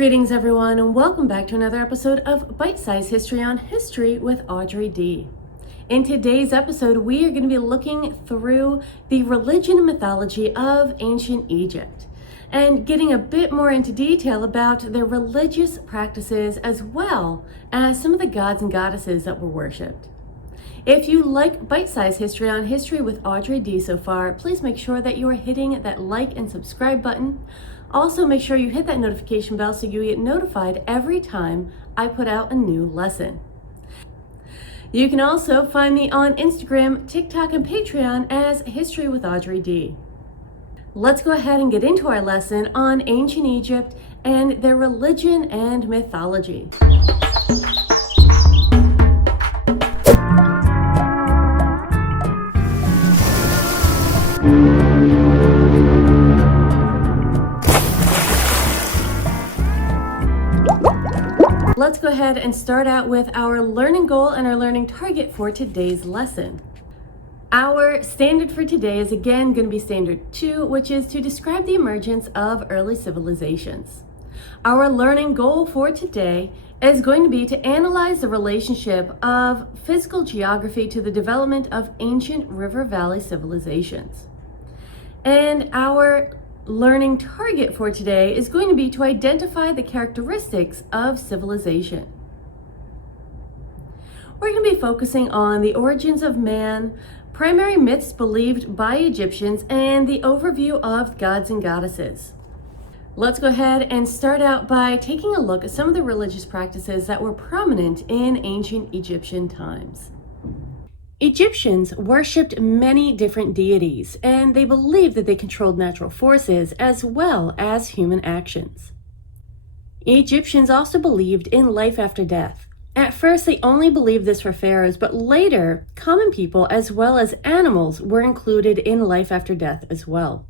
Greetings everyone, and welcome back to another episode of Bite-Sized History on History with Audrey D. In today's episode, we are going to be looking through the religion and mythology of ancient Egypt and getting a bit more into detail about their religious practices as well as some of the gods and goddesses that were worshipped. If you like Bite-Sized History on History with Audrey D so far, please make sure that you are hitting that like and subscribe button. Also, make sure you hit that notification bell so you get notified every time I put out a new lesson. You can also find me on Instagram, TikTok, and Patreon as History with Audrey D. Let's go ahead and get into our lesson on ancient Egypt and their religion and mythology. Let's go ahead and start out with our learning goal and our learning target for today's lesson. Our standard for today is again going to be standard 2, which is to describe the emergence of early civilizations. Our learning goal for today is going to be to analyze the relationship of physical geography to the development of ancient river valley civilizations. And our learning target for today is going to be to identify the characteristics of civilization. We're going to be focusing on the origins of man, primary myths believed by Egyptians, and the overview of gods and goddesses. Let's go ahead and start out by taking a look at some of the religious practices that were prominent in ancient Egyptian times. Egyptians worshipped many different deities, and they believed that they controlled natural forces as well as human actions. Egyptians also believed in life after death. At first, they only believed this for pharaohs, but later, common people as well as animals were included in life after death as well.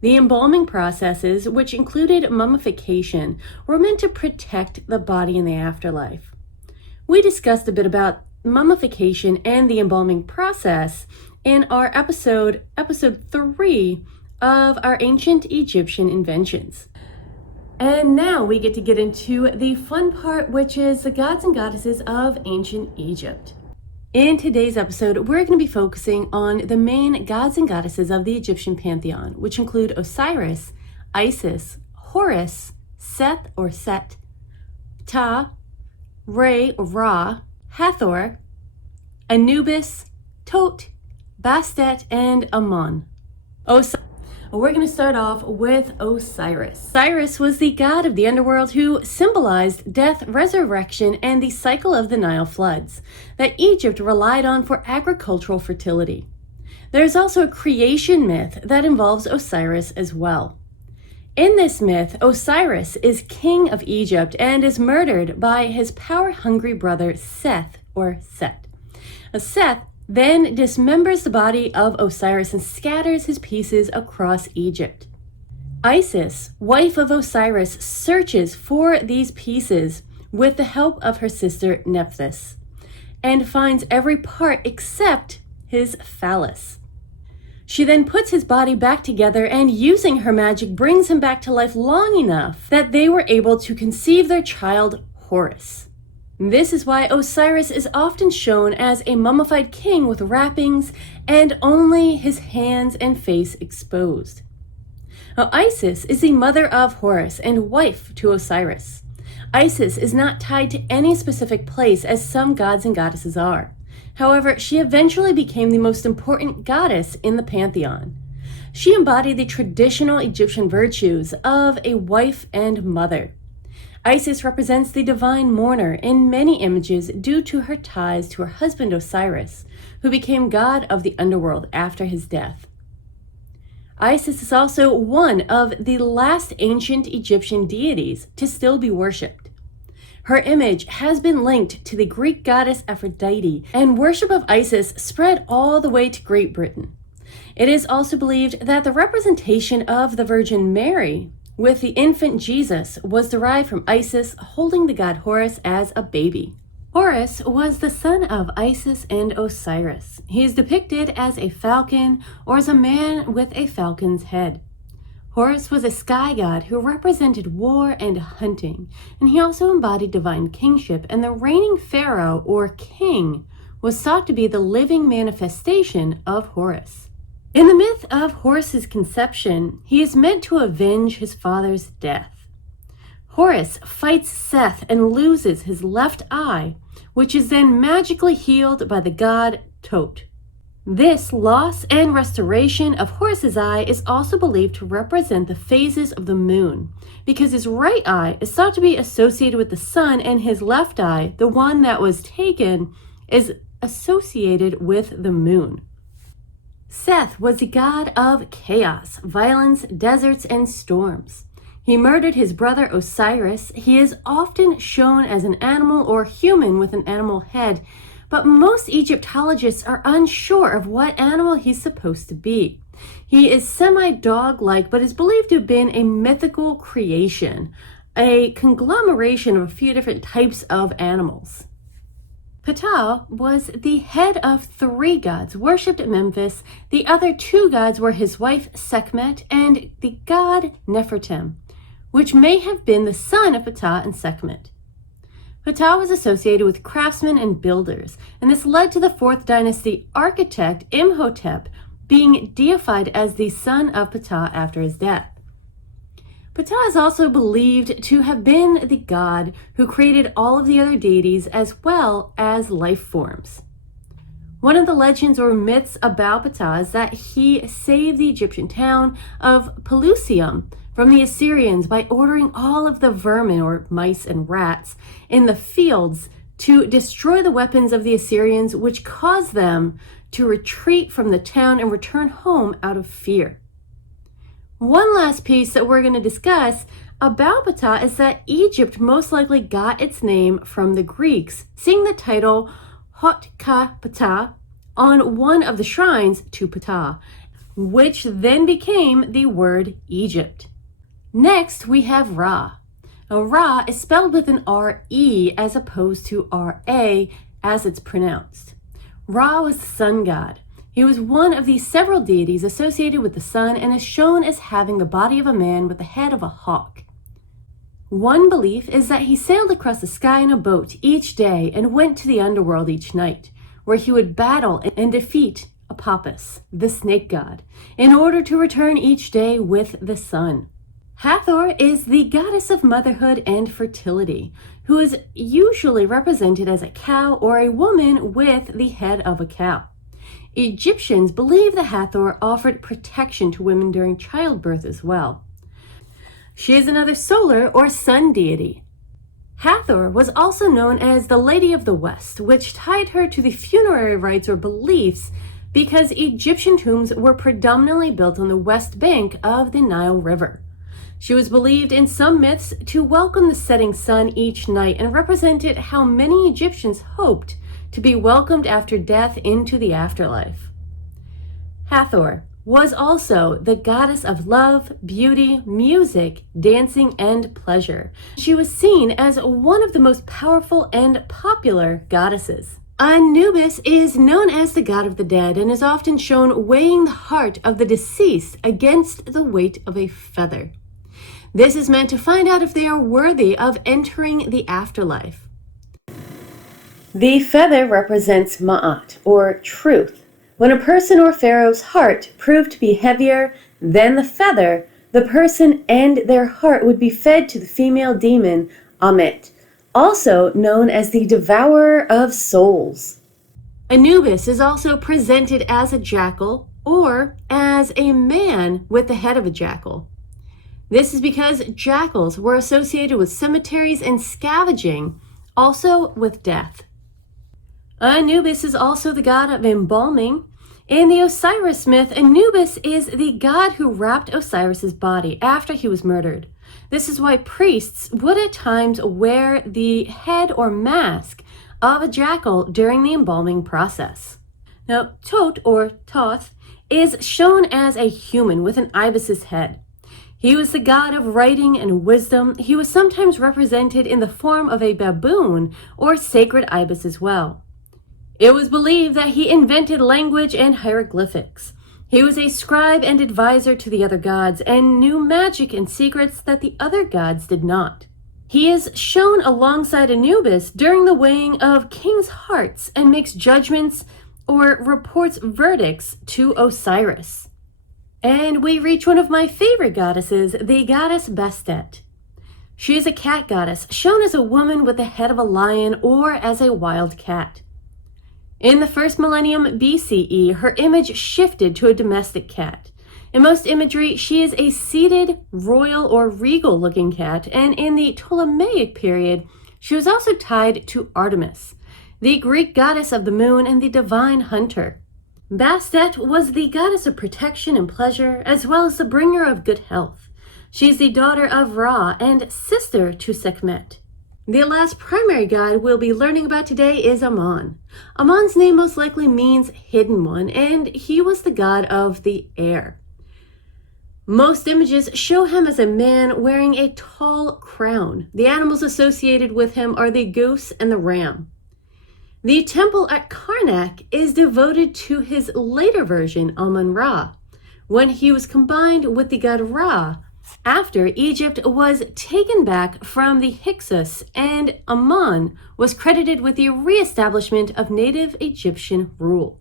The embalming processes, which included mummification, were meant to protect the body in the afterlife. We discussed a bit about mummification and the embalming process in our episode 3 of our ancient Egyptian inventions. And now we get into the fun part, which is the gods and goddesses of ancient Egypt. In today's episode, we're going to be focusing on the main gods and goddesses of the Egyptian Pantheon, which include Osiris, Isis, Horus, Seth or Set, Ptah, Re or Ra, Hathor, Anubis, Tot, Bastet, and Aman. We're going to start off with Osiris. Osiris was the god of the underworld who symbolized death, resurrection, and the cycle of the Nile floods that Egypt relied on for agricultural fertility. There is also a creation myth that involves Osiris as well. In this myth, Osiris is king of Egypt and is murdered by his power-hungry brother Seth or Set. Seth then dismembers the body of Osiris and scatters his pieces across Egypt. Isis, wife of Osiris, searches for these pieces with the help of her sister Nephthys and finds every part except his phallus. She then puts his body back together and, using her magic, brings him back to life long enough that they were able to conceive their child, Horus. This is why Osiris is often shown as a mummified king with wrappings and only his hands and face exposed. Now, Isis is the mother of Horus and wife to Osiris. Isis is not tied to any specific place as some gods and goddesses are. However, she eventually became the most important goddess in the pantheon. She embodied the traditional Egyptian virtues of a wife and mother. Isis represents the divine mourner in many images due to her ties to her husband Osiris, who became god of the underworld after his death. Isis is also one of the last ancient Egyptian deities to still be worshipped. Her image has been linked to the Greek goddess Aphrodite, and worship of Isis spread all the way to Great Britain. It is also believed that the representation of the Virgin Mary with the infant Jesus was derived from Isis holding the god Horus as a baby. Horus was the son of Isis and Osiris. He is depicted as a falcon or as a man with a falcon's head. Horus was a sky god who represented war and hunting, and he also embodied divine kingship, and the reigning pharaoh or king was thought to be the living manifestation of Horus. In the myth of Horus's conception, he is meant to avenge his father's death. Horus fights Seth and loses his left eye, which is then magically healed by the god Tot. This loss and restoration of Horus's eye is also believed to represent the phases of the moon, because his right eye is thought to be associated with the sun, and his left eye, the one that was taken, is associated with the moon. Seth was the god of chaos, violence, deserts, and storms. He murdered his brother Osiris. He is often shown as an animal or human with an animal head, but most Egyptologists are unsure of what animal he's supposed to be. He is semi-dog-like, but is believed to have been a mythical creation, a conglomeration of a few different types of animals. Ptah was the head of 3 gods worshipped at Memphis. The other 2 gods were his wife Sekhmet and the god Nefertem, which may have been the son of Ptah and Sekhmet. Ptah was associated with craftsmen and builders, and this led to the 4th dynasty architect Imhotep being deified as the son of Ptah after his death. Ptah is also believed to have been the god who created all of the other deities as well as life forms. One of the legends or myths about Ptah is that he saved the Egyptian town of Pelusium from the Assyrians by ordering all of the vermin or mice and rats in the fields to destroy the weapons of the Assyrians, which caused them to retreat from the town and return home out of fear. One last piece that we're going to discuss about Ptah is that Egypt most likely got its name from the Greeks, seeing the title Hot-Ka-Ptah on one of the shrines to Ptah, which then became the word Egypt. Next, we have Ra. Now, Ra is spelled with an R-E as opposed to R-A as it's pronounced. Ra was the sun god. He was one of the several deities associated with the sun and is shown as having the body of a man with the head of a hawk. One belief is that he sailed across the sky in a boat each day and went to the underworld each night, where he would battle and defeat Apapus, the snake god, in order to return each day with the sun. Hathor is the goddess of motherhood and fertility, who is usually represented as a cow or a woman with the head of a cow. Egyptians believe the Hathor offered protection to women during childbirth as well. She is another solar or sun deity. Hathor was also known as the Lady of the West, which tied her to the funerary rites or beliefs because Egyptian tombs were predominantly built on the west bank of the Nile River. She was believed in some myths to welcome the setting sun each night and represented how many Egyptians hoped to be welcomed after death into the afterlife. Hathor was also the goddess of love, beauty, music, dancing, and pleasure. She was seen as one of the most powerful and popular goddesses. Anubis is known as the god of the dead and is often shown weighing the heart of the deceased against the weight of a feather. This is meant to find out if they are worthy of entering the afterlife. The feather represents Ma'at, or truth. When a person or pharaoh's heart proved to be heavier than the feather, the person and their heart would be fed to the female demon Amet, also known as the devourer of souls. Anubis is also presented as a jackal or as a man with the head of a jackal. This is because jackals were associated with cemeteries and scavenging, also with death. Anubis is also the god of embalming. In the Osiris myth, Anubis is the god who wrapped Osiris's body after he was murdered. This is why priests would at times wear the head or mask of a jackal during the embalming process. Now, Tot or Thoth is shown as a human with an ibis's head. He was the god of writing and wisdom. He was sometimes represented in the form of a baboon or sacred ibis as well. It was believed that he invented language and hieroglyphics. He was a scribe and advisor to the other gods and knew magic and secrets that the other gods did not. He is shown alongside Anubis during the weighing of kings' hearts and makes judgments or reports verdicts to Osiris. And we reach one of my favorite goddesses, the goddess Bastet. She is a cat goddess, shown as a woman with the head of a lion or as a wild cat. In the first millennium BCE, her image shifted to a domestic cat. In most imagery, she is a seated, royal or regal-looking cat, and in the Ptolemaic period, she was also tied to Artemis, the Greek goddess of the moon and the divine hunter. Bastet was the goddess of protection and pleasure, as well as the bringer of good health. She is the daughter of Ra and sister to Sekhmet. The last primary god we'll be learning about today is Aman. Aman's name most likely means hidden one, and he was the god of the air. Most images show him as a man wearing a tall crown. The animals associated with him are the goose and the ram. The temple at Karnak is devoted to his later version, Amun-Ra, when he was combined with the god Ra, after Egypt was taken back from the Hyksos, and Aman was credited with the reestablishment of native Egyptian rule.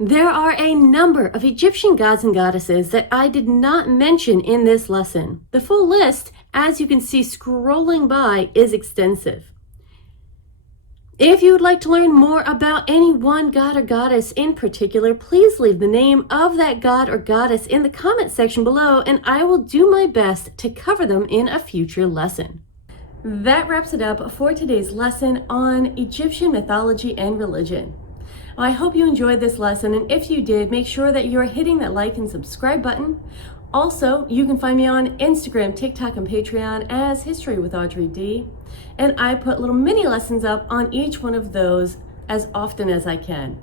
There are a number of Egyptian gods and goddesses that I did not mention in this lesson. The full list, as you can see scrolling by, is extensive. If you would like to learn more about any one god or goddess in particular, please leave the name of that god or goddess in the comment section below, and I will do my best to cover them in a future lesson. That wraps it up for today's lesson on Egyptian mythology and religion. I hope you enjoyed this lesson, and if you did, make sure that you're hitting that like and subscribe button. Also, you can find me on Instagram, TikTok, and Patreon as History with Audrey D. And I put little mini lessons up on each one of those as often as I can.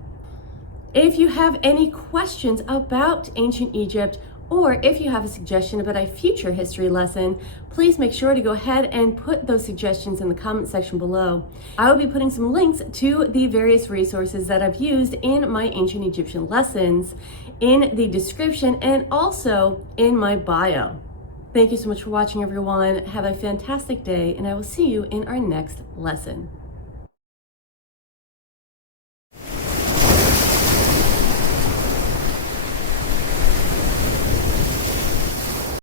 If you have any questions about ancient Egypt, or if you have a suggestion about a future history lesson, please make sure to go ahead and put those suggestions in the comment section below. I will be putting some links to the various resources that I've used in my ancient Egyptian lessons in the description and also in my bio. Thank you so much for watching, everyone. Have a fantastic day, and I will see you in our next lesson.